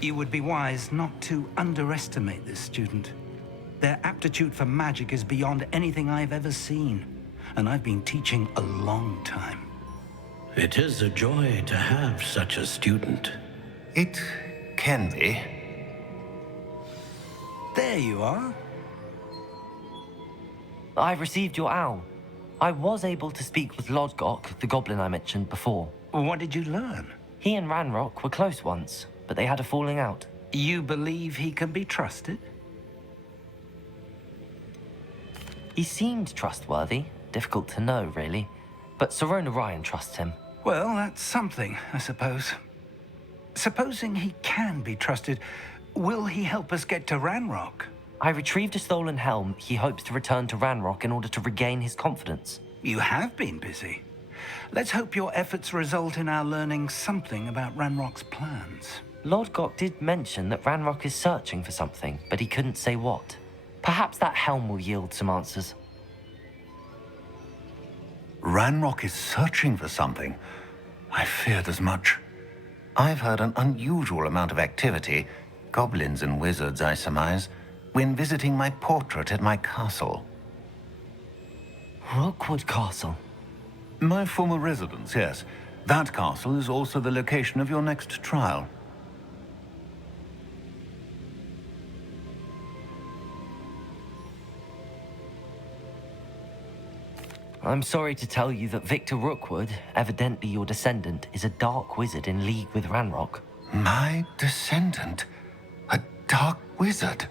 You would be wise not to underestimate this student. Their aptitude for magic is beyond anything I've ever seen, and I've been teaching a long time. It is a joy to have such a student. It can be. There you are. I've received your owl. I was able to speak with Lodgok, the goblin I mentioned before. What did you learn? He and Ranrock were close once, but they had a falling out. You believe he can be trusted? He seemed trustworthy. Difficult to know, really. But Sirona Ryan trusts him. Well, that's something, I suppose. Supposing he can be trusted, will he help us get to Ranrock? I retrieved a stolen helm. He hopes to return to Ranrock in order to regain his confidence. You have been busy. Let's hope your efforts result in our learning something about Ranrock's plans. Lodgok did mention that Ranrock is searching for something, but he couldn't say what. Perhaps that helm will yield some answers. Ranrock is searching for something. I feared as much. I've heard an unusual amount of activity, goblins and wizards, I surmise, when visiting my portrait at my castle. Rookwood Castle? My former residence, yes. That castle is also the location of your next trial. I'm sorry to tell you that Victor Rookwood, evidently your descendant, is a dark wizard in league with Ranrock. My descendant? A dark wizard?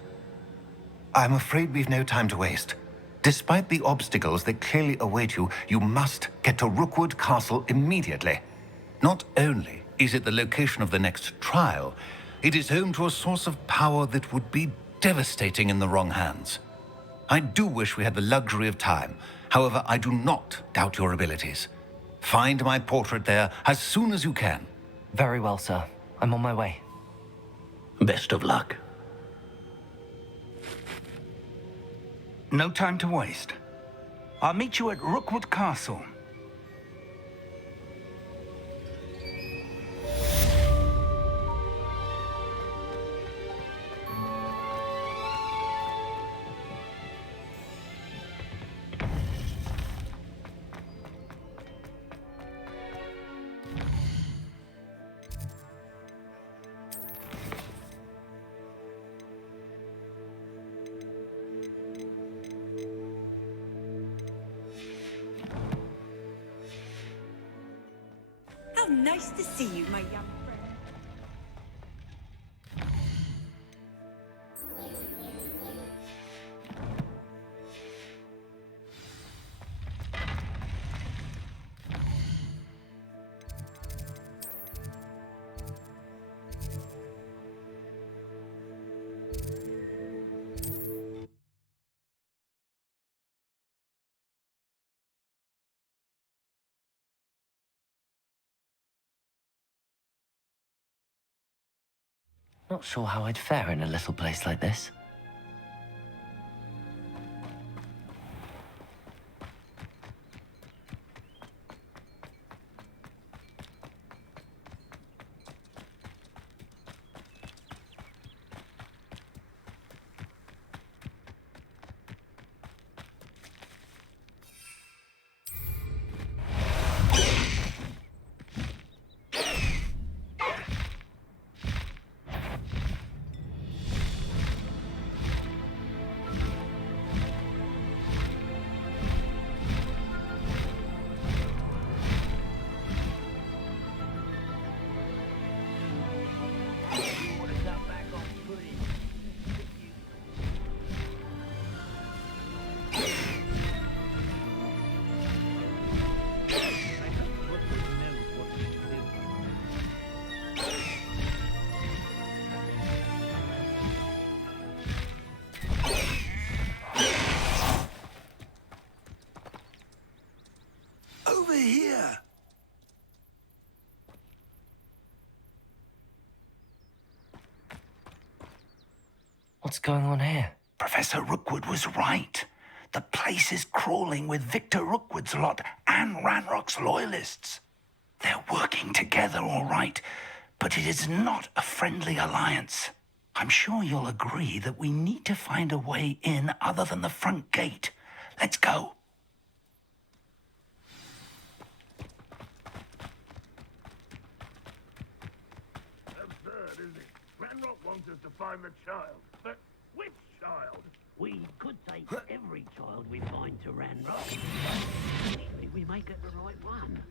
I'm afraid we've no time to waste. Despite the obstacles that clearly await you, you must get to Rookwood Castle immediately. Not only is it the location of the next trial, it is home to a source of power that would be devastating in the wrong hands. I do wish we had the luxury of time. However, I do not doubt your abilities. Find my portrait there as soon as you can. Very well, sir. I'm on my way. Best of luck. No time to waste. I'll meet you at Rookwood Castle. How nice to see you, my young friend. Not sure how I'd fare in a little place like this. Over here! What's going on here? Professor Rookwood was right. The place is crawling with Victor Rookwood's lot and Ranrock's loyalists. They're working together, all right, but it is not a friendly alliance. I'm sure you'll agree that we need to find a way in other than the front gate. Let's go. Absurd, isn't it? Ranrock wants us to find the child. But which child? We could take every child we find to Ranrock. If we make it the right one.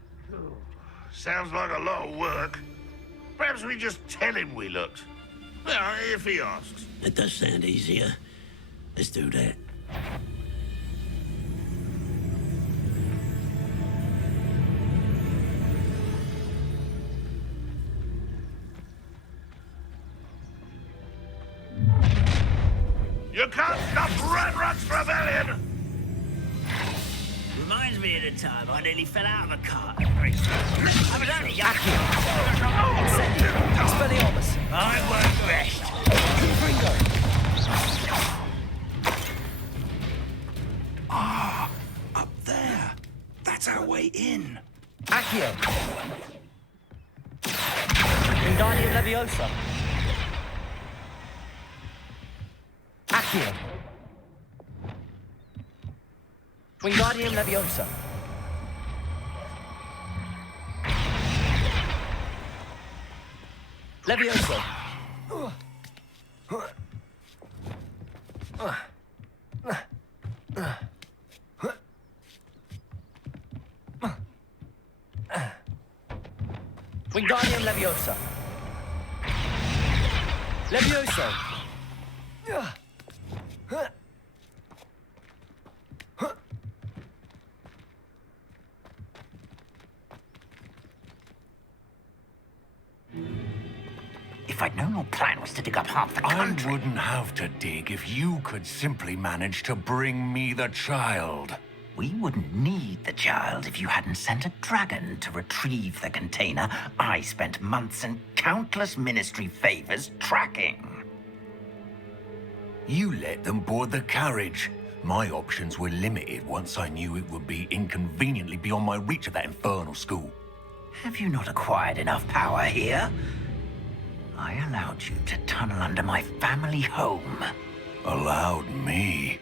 Sounds like a lot of work. Perhaps we just tell him we looked. Well, if he asks. It does sound easier. Let's do that. You can't stop Ranrock's rebellion! Reminds me of the time I nearly fell out of a car. I was only young. Expelliarmus! I won't rest. Ah, up there. That's our way in. Accio! Wingardium Leviosa! Accio! Wingardium Leviosa! Leviosa! Wingardium Leviosa! Leviosa! If I'd known your plan was to dig up half the country... I wouldn't have to dig if you could simply manage to bring me the child. We wouldn't need the child if you hadn't sent a dragon to retrieve the container I spent months and countless ministry favors tracking. You let them board the carriage. My options were limited once I knew it would be inconveniently beyond my reach at that infernal school. Have you not acquired enough power here? I allowed you to tunnel under my family home. Allowed me?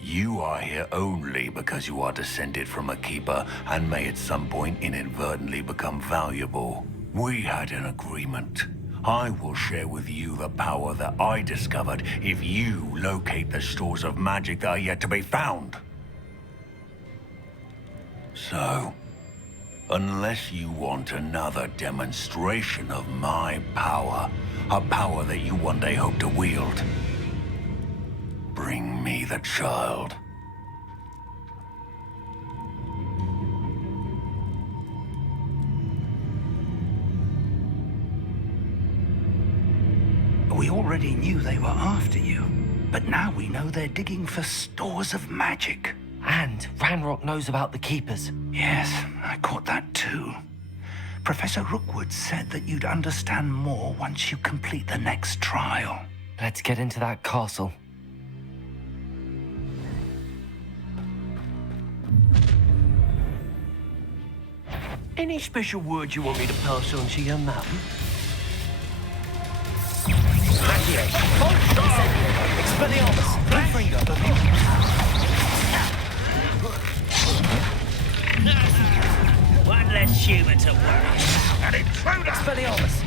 You are here only because you are descended from a keeper and may at some point inadvertently become valuable. We had an agreement. I will share with you the power that I discovered if you locate the stores of magic that are yet to be found. So, unless you want another demonstration of my power, a power that you one day hope to wield, bring me the child. We already knew they were after you, but now we know they're digging for stores of magic. And Ranrock knows about the Keepers. Yes, I caught that too. Professor Rookwood said that you'd understand more once you complete the next trial. Let's get into that castle. Any special words you want me to pass on to your mum? Expelliarmus! Confringo! One less human to worry. An intruder! Expelliarmus!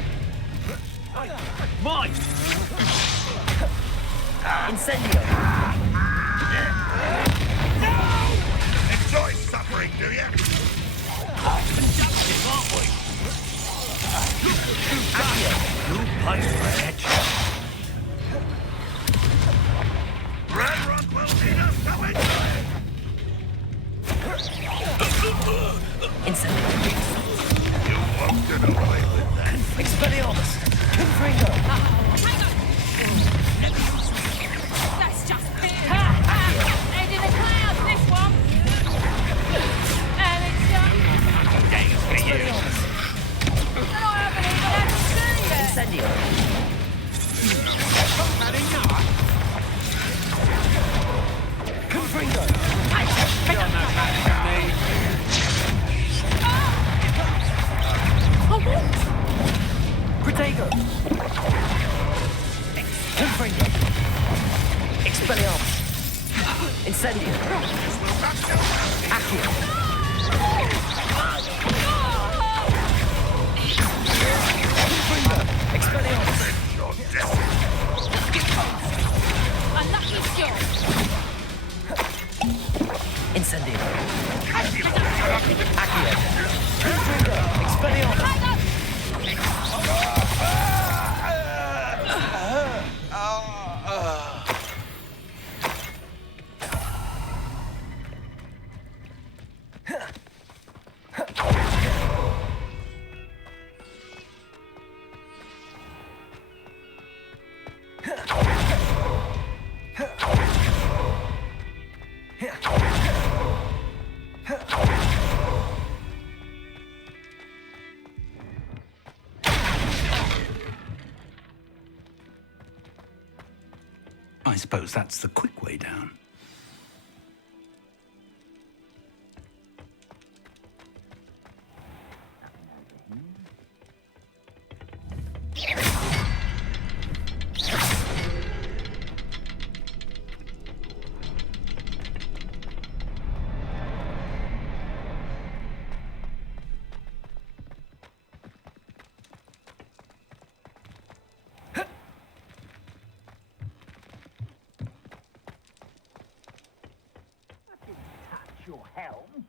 Mine! Incendio! Enjoy suffering, do you? Productive, aren't we? You pay for it. Ranrock will need us to enjoy it! Incendio! You won't get away with that. Expelliarmus! Confringo! That's just fair. And in the clouds, this one. And it's Days for you. and I haven't even had to see it. Incendio! Confringo! Expelliarmus! Incendio! Accio! Expelliarmus! Unlucky skill. Incendio! Accio! Expelliarmus! I suppose that's the quick way down. Your helm.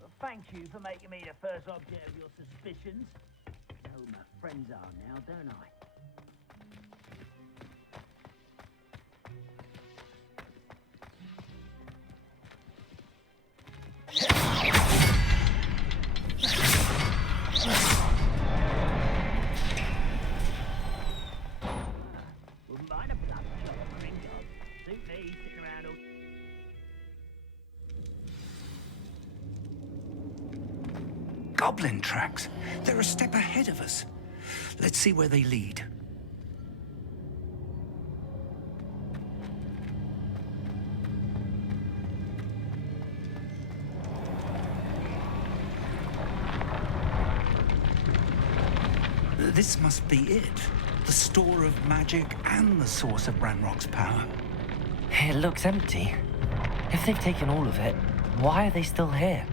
But thank you for making me the first object of your suspicions. I know who my friends are now, don't I? Wouldn't mind a blood shot of Gringotts. Suit me sitting around all... Goblin tracks. They're a step ahead of us. Let's see where they lead. This must be it. The store of magic and the source of Ranrock's power. It looks empty. If they've taken all of it, why are they still here?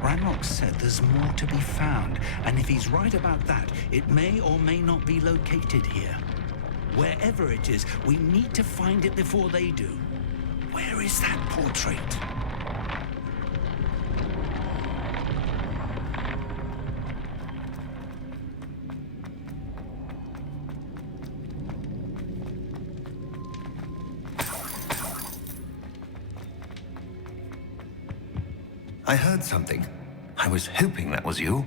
Ranrock said there's more to be found, and if he's right about that, it may or may not be located here. Wherever it is, we need to find it before they do. Where is that portrait? I heard something. I was hoping that was you.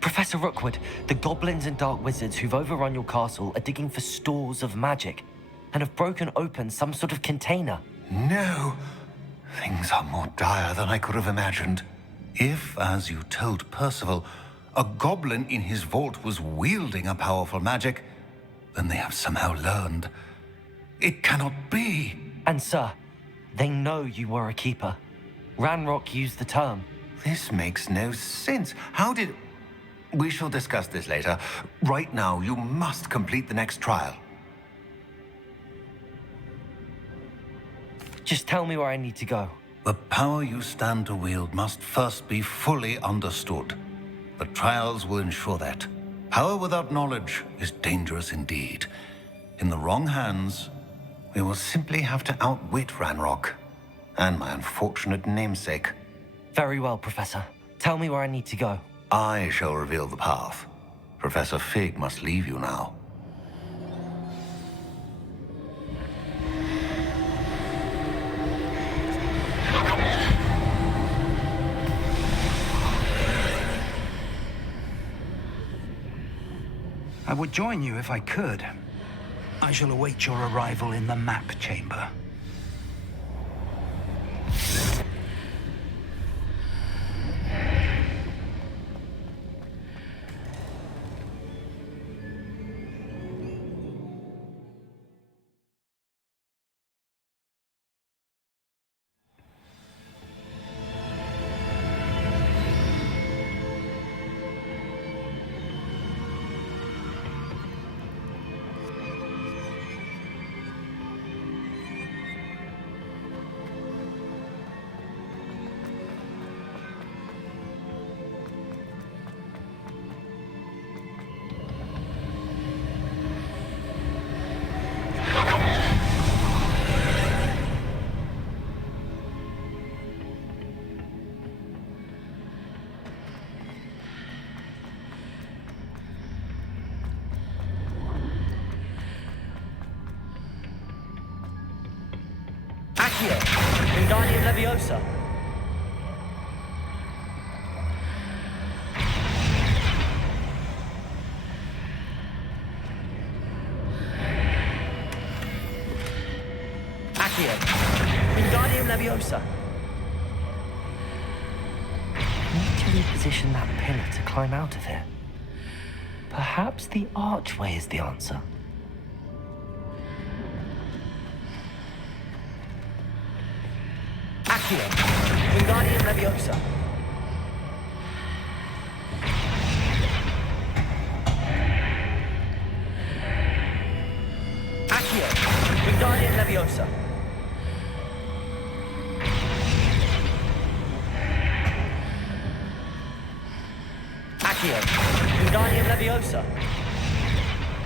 Professor Rookwood, the goblins and dark wizards who've overrun your castle are digging for stores of magic and have broken open some sort of container. No. Things are more dire than I could have imagined. If, as you told Percival, a goblin in his vault was wielding a powerful magic, then they have somehow learned. It cannot be. And sir, they know you were a keeper. Ranrock used the term. This makes no sense. How did... We shall discuss this later. Right now, you must complete the next trial. Just tell me where I need to go. The power you stand to wield must first be fully understood. The trials will ensure that. Power without knowledge is dangerous indeed. In the wrong hands, we will simply have to outwit Ranrock and my unfortunate namesake. Very well, Professor. Tell me where I need to go. I shall reveal the path. Professor Fig must leave you now. I would join you if I could. I shall await your arrival in the map chamber. Accio! Wingardium Leviosa! Accio! Wingardium Leviosa! I need to reposition that pillar to climb out of here. Perhaps the archway is the answer. Accio! Wingardium Leviosa! Accio! Wingardium Leviosa! Accio! Wingardium Leviosa!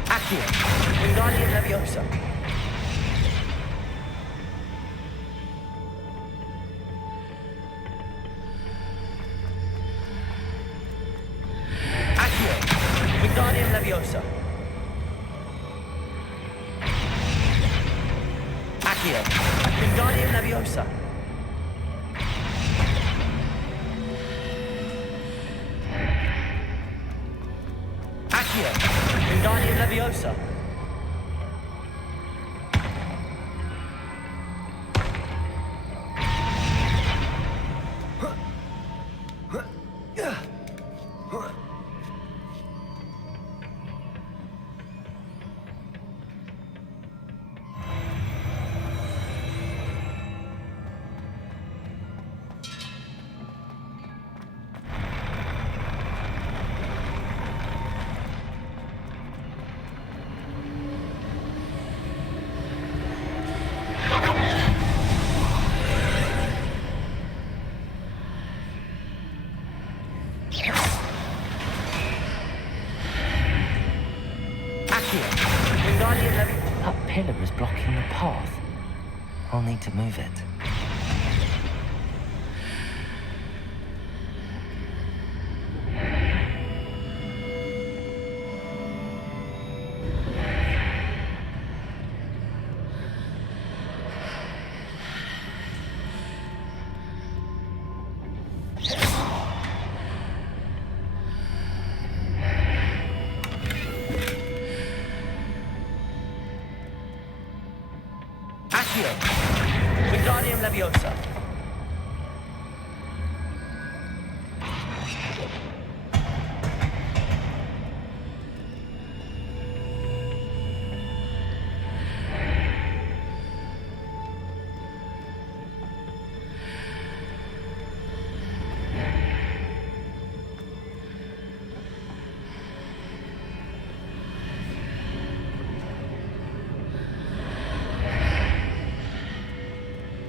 Accio! Wingardium Leviosa! Accio! Wingardium Leviosa! Accio! Wingardium Leviosa! Accio! Wingardium Leviosa! Wingardium Leviosa! That pillar is blocking the path. I'll need to move it. Accio! Wingardium Leviosa!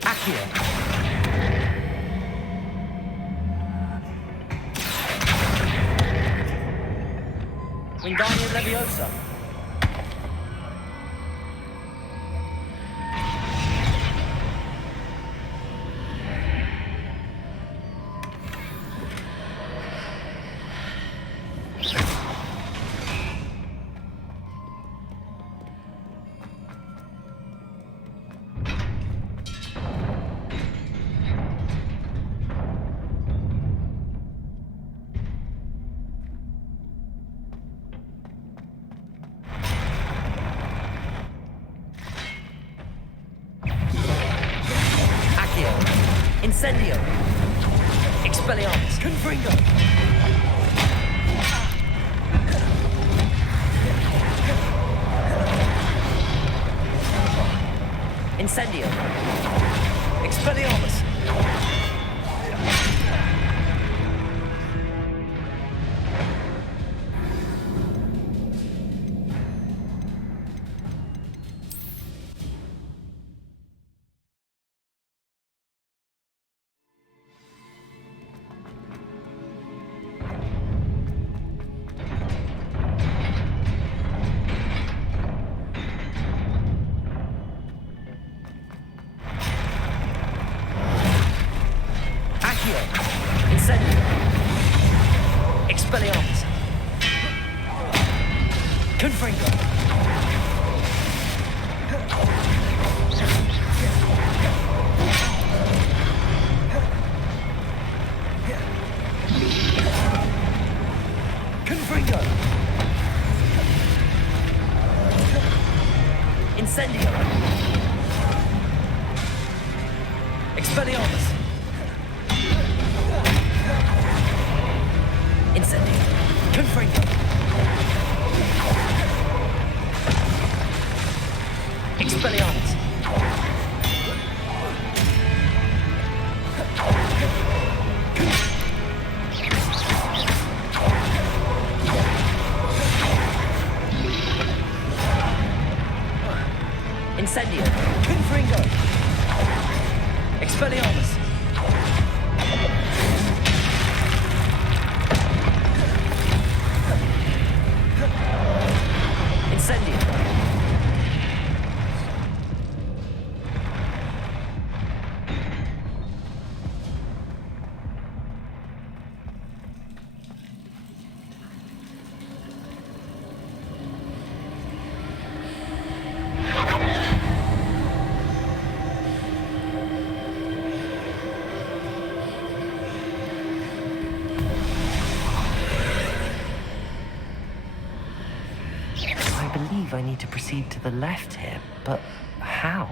Accio! Wingardium Leviosa! Incendio! Expelliarmus! Confringo! Incendio! Expelliarmus! Incendio! Expelliarmus! Incendio! Confringo! Expelliarmus! Incendio! Confringo! Expelliarmus! Incendio! I believe I need to proceed to the left here, but how?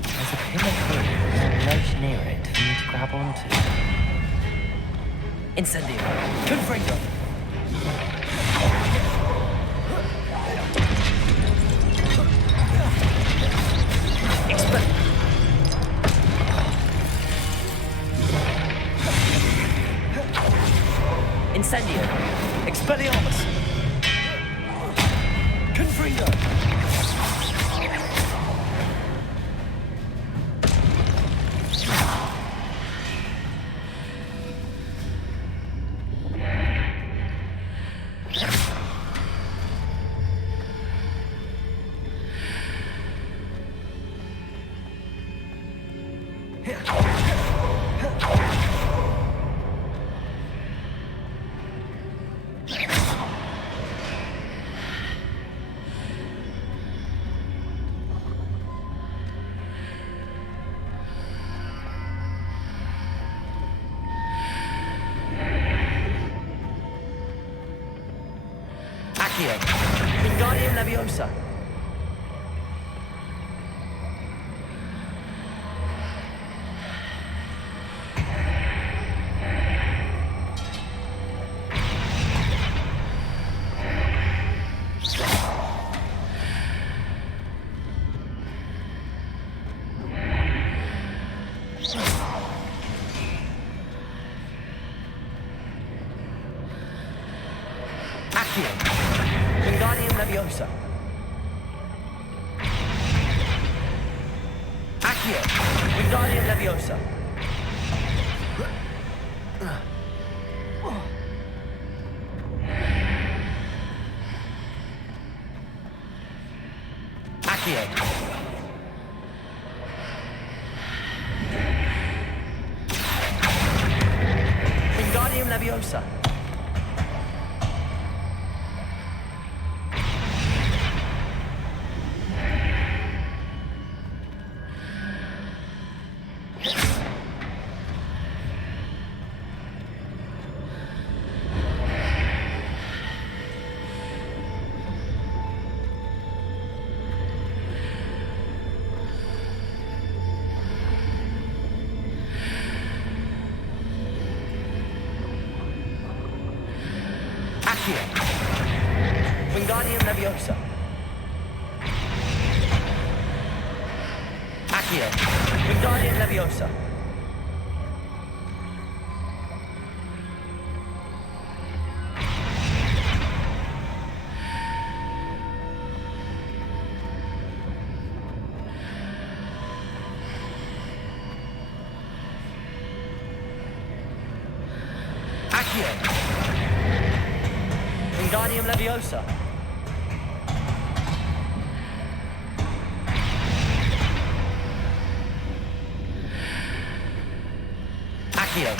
There's a pillar here and a ledge near it for me to grab onto. Incendio! Confringo! Incendio! Expelliarmus! Confringo! Wingardium Leviosa. Accio. Wingardium Leviosa. Accio. Wingardium Leviosa. Accio. Leviosa. Wingardium Leviosa. Accio. Wingardium Leviosa. Accio. Wingardium Leviosa. Accio.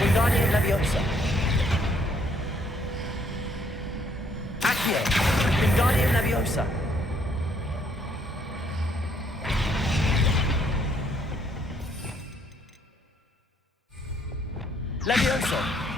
Wingardium Leviosa. Accio. Wingardium Leviosa. Levioso.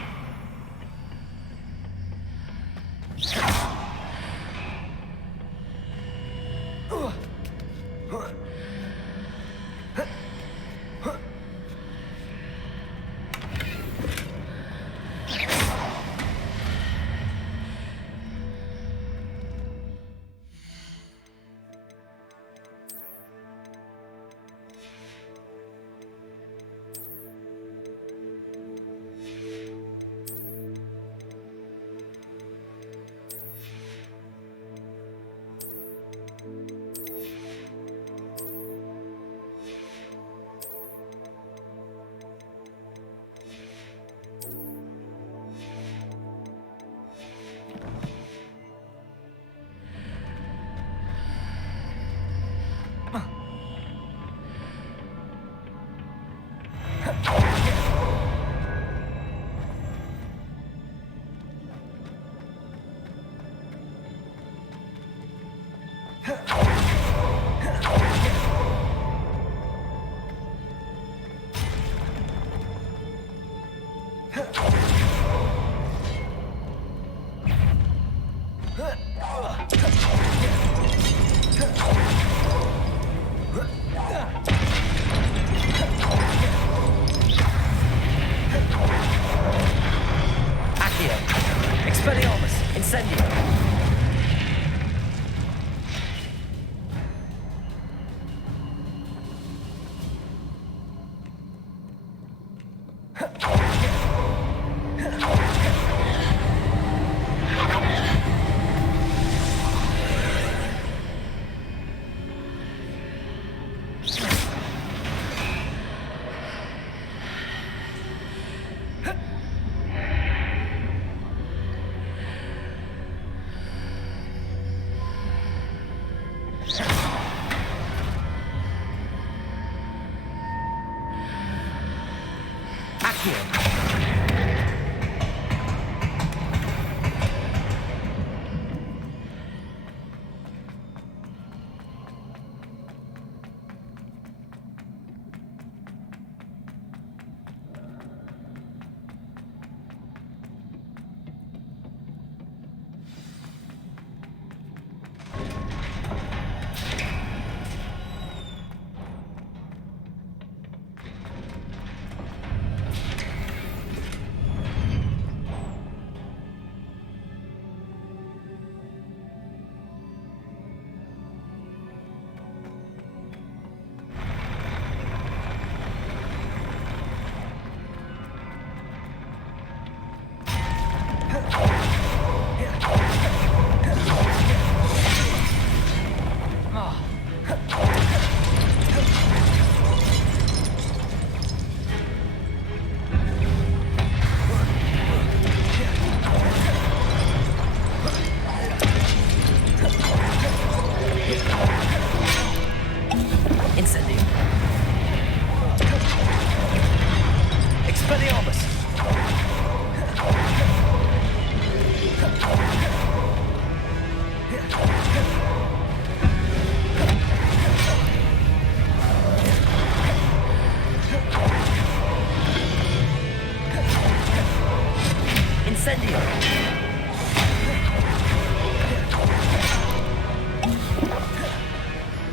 Incendio!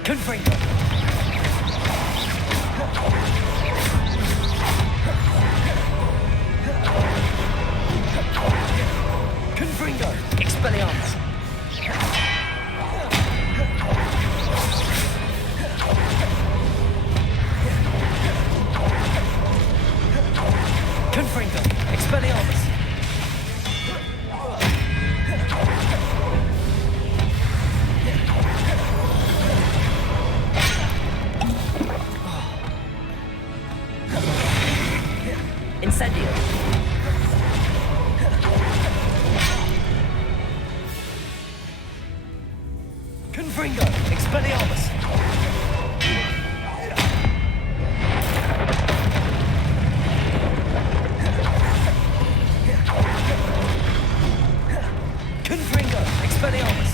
Confringo! Confringo! Expelliarmus! Confringo! Expelliarmus! Incendio! Confringo! Expelliarmus! Confringo! Expelliarmus!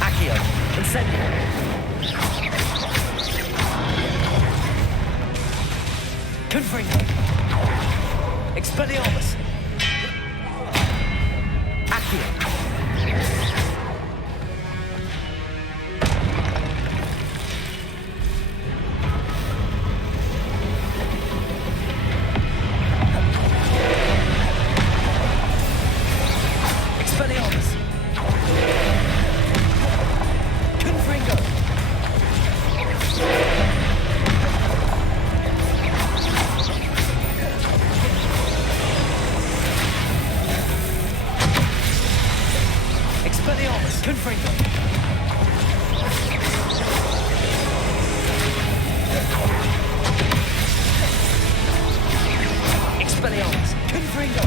Accio! Incendio! Confringo! Expelliarmus! Accio! Expelliarmus! Confringo! Expelliarmus! Confringo! Expelliarmus! Confringo!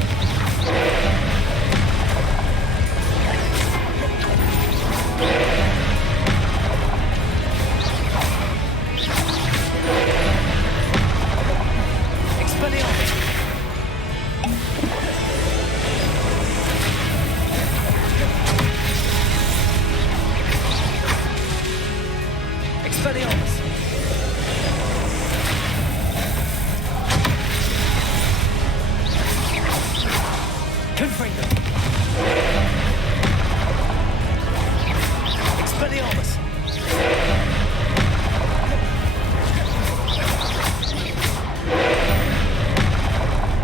Expelliarmus! Expelliarmus! Confringo! Expelliarmus!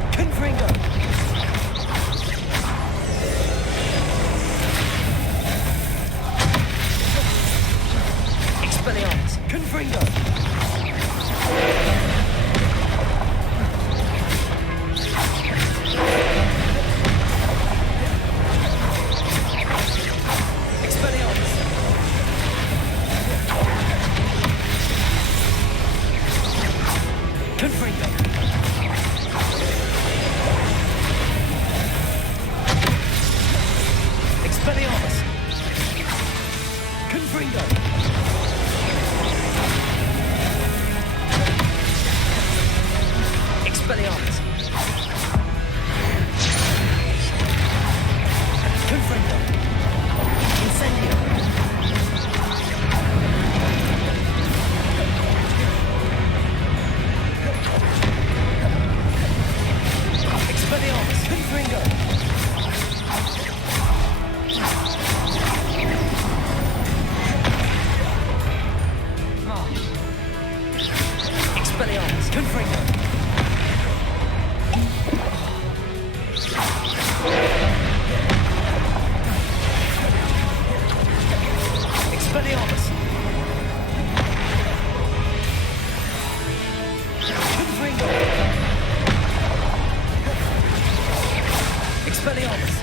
Confringo! Expelliarmus! Confringo! Expelliarmus! Confringo! Expelliarmus! Confringo! Expelliarmus! Confringo! Incendio! Expelliarmus! Confringo! Expelliarmus! Confringo! Expelliarmus! Confringo! Expelliarmus!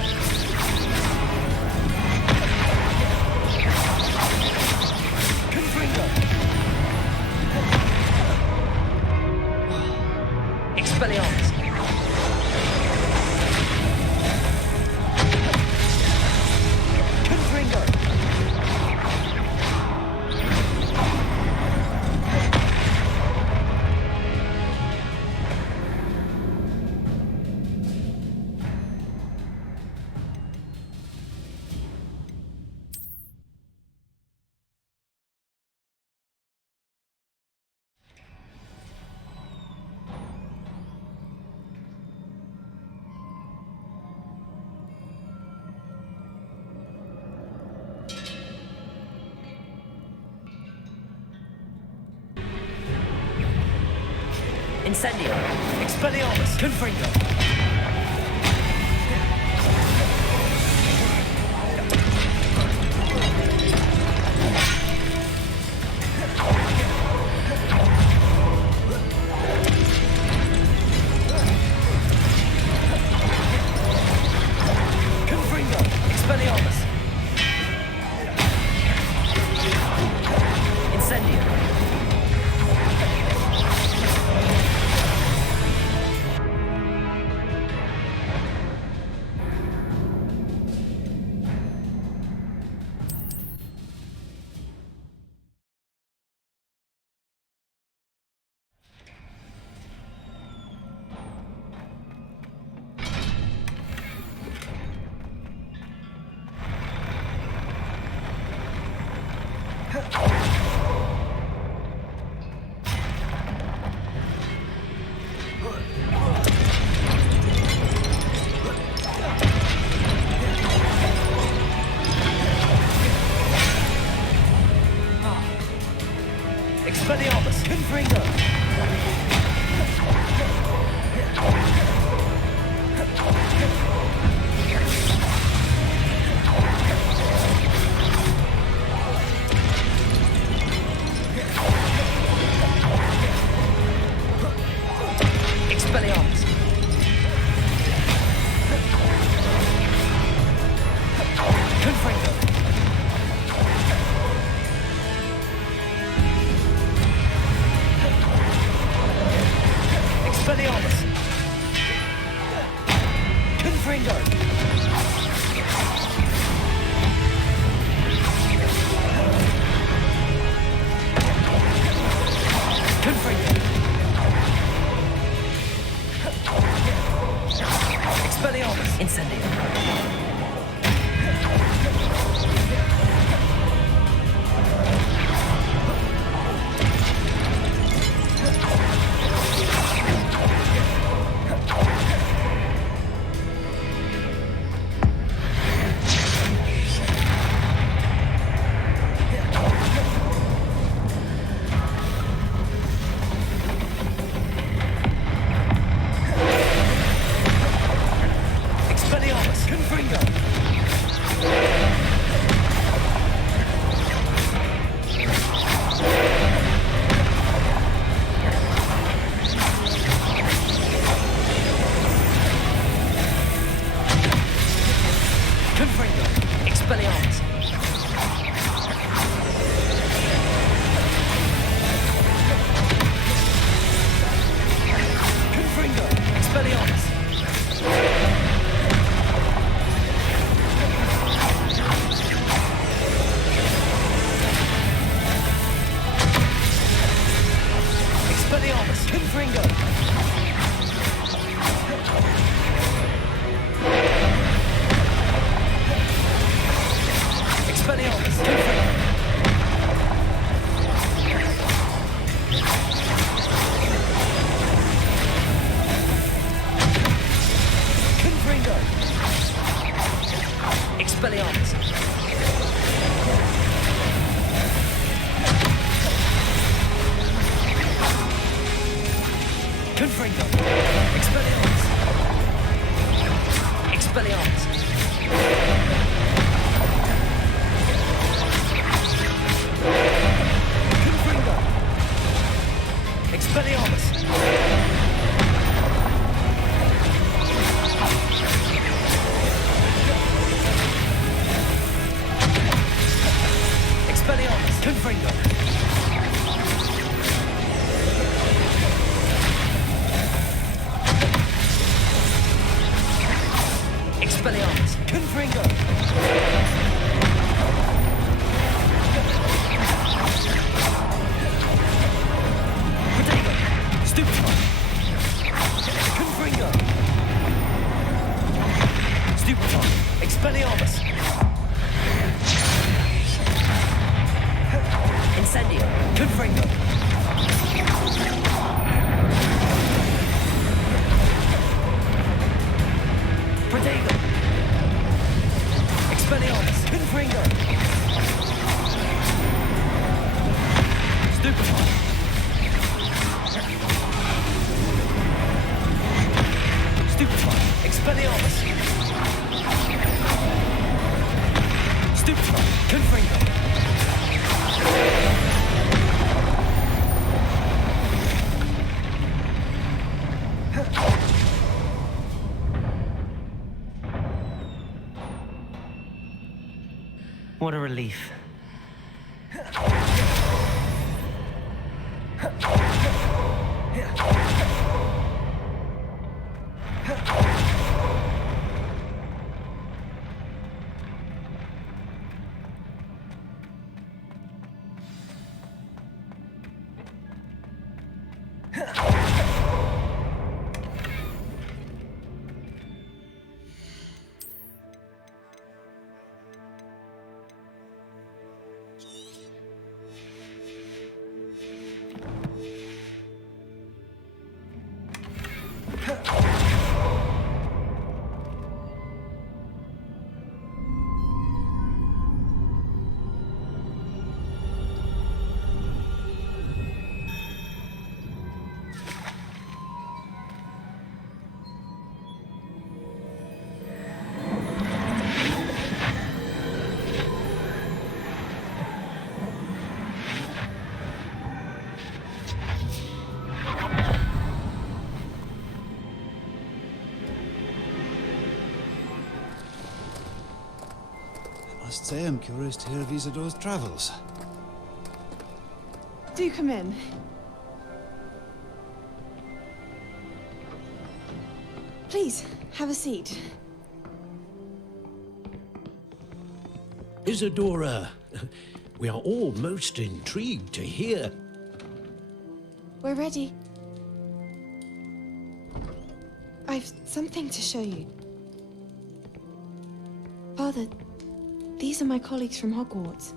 Confringo! Expelliarmus! Confringo! Incendio. Expelliarmus. Confringo. Confringo. Expelliarmus. Incendio. Expelliarmus. Confringo. Expelliarmus. Confringo. Expelliarmus. Confringo. Confringo. Expelliarmus. Incendio. Expelliarmus. Confringo. Confringo. Expelliarmus. Confringo. Expelliarmus. Expelliarmus. Confringo. Expelliarmus. Confringo. Confringo. Expelliarmus. Confringo. Expelliarmus. Expelliarmus. Confringo. Expelliarmus. Expelliarmus. Confringo. Expelliarmus. Confringo. Protego. Stupefy. Confringo. Stupefy. Expelliarmus. Incendio. Confringo. Protego. Expelliarmus. Confringo. Stupefy. What a relief. I must say I'm curious to hear of Isadore's travels. Do come in. Please, have a seat. Isadora, we are all most intrigued to hear. We're ready. I've something to show you. Father, these are my colleagues from Hogwarts.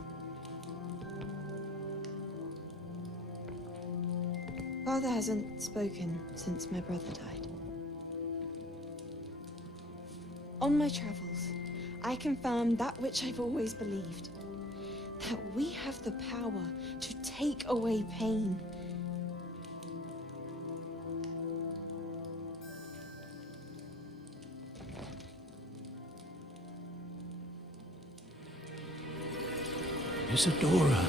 Father hasn't spoken since my brother died. On my travels, I confirmed that which I've always believed. That we have the power to take away pain. Isadora.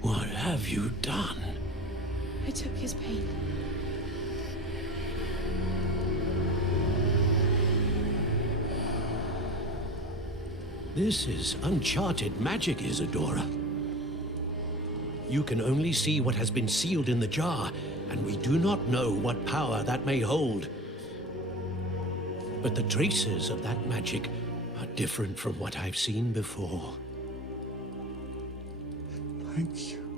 What have you done? I took his pain. This is uncharted magic, Isadora. You can only see what has been sealed in the jar, and we do not know what power that may hold. But the traces of that magic are different from what I've seen before. Thank you.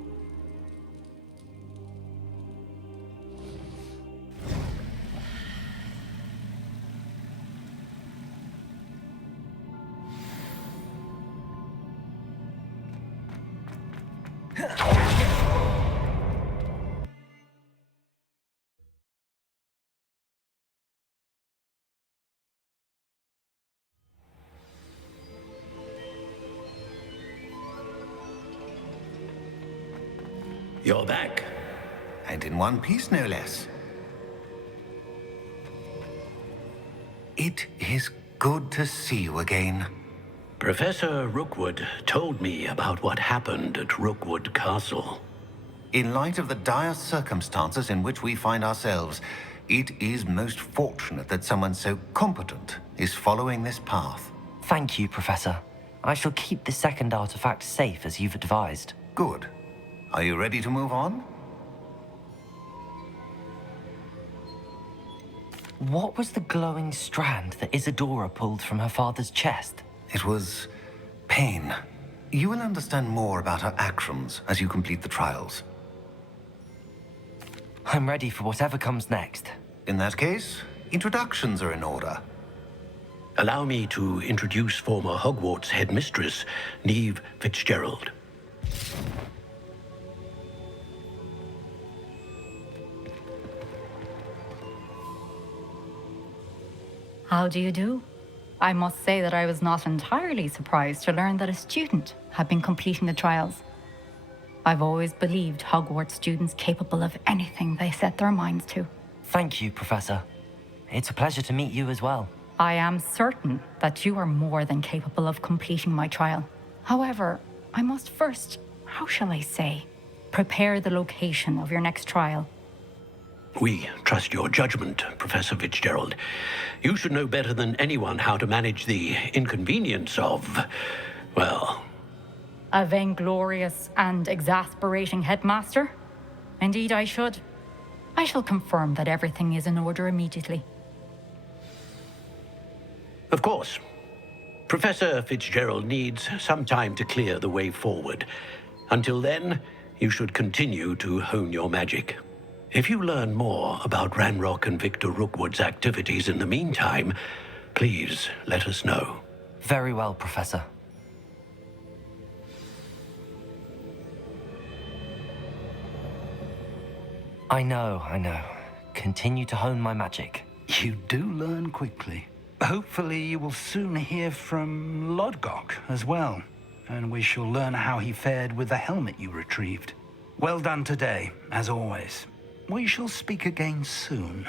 You're back. And in one piece, no less. It is good to see you again. Professor Rookwood told me about what happened at Rookwood Castle. In light of the dire circumstances in which we find ourselves, it is most fortunate that someone so competent is following this path. Thank you, Professor. I shall keep the second artifact safe as you've advised. Good. Are you ready to move on? What was the glowing strand that Isadora pulled from her father's chest? It was pain. You will understand more about her actions as you complete the trials. I'm ready for whatever comes next. In that case, introductions are in order. Allow me to introduce former Hogwarts headmistress, Neve Fitzgerald. How do you do? I must say that I was not entirely surprised to learn that a student had been completing the trials. I've always believed Hogwarts students capable of anything they set their minds to. Thank you, Professor. It's a pleasure to meet you as well. I am certain that you are more than capable of completing my trial. However, I must first, how shall I say, prepare the location of your next trial. We trust your judgment, Professor Fitzgerald. You should know better than anyone how to manage the inconvenience of, well... A vainglorious and exasperating headmaster? Indeed, I should. I shall confirm that everything is in order immediately. Of course. Professor Fitzgerald needs some time to clear the way forward. Until then, you should continue to hone your magic. If you learn more about Ranrock and Victor Rookwood's activities in the meantime, please let us know. Very well, Professor. I know. Continue to hone my magic. You do learn quickly. Hopefully you will soon hear from Lodgok as well, and we shall learn how he fared with the helmet you retrieved. Well done today, as always. We shall speak again soon.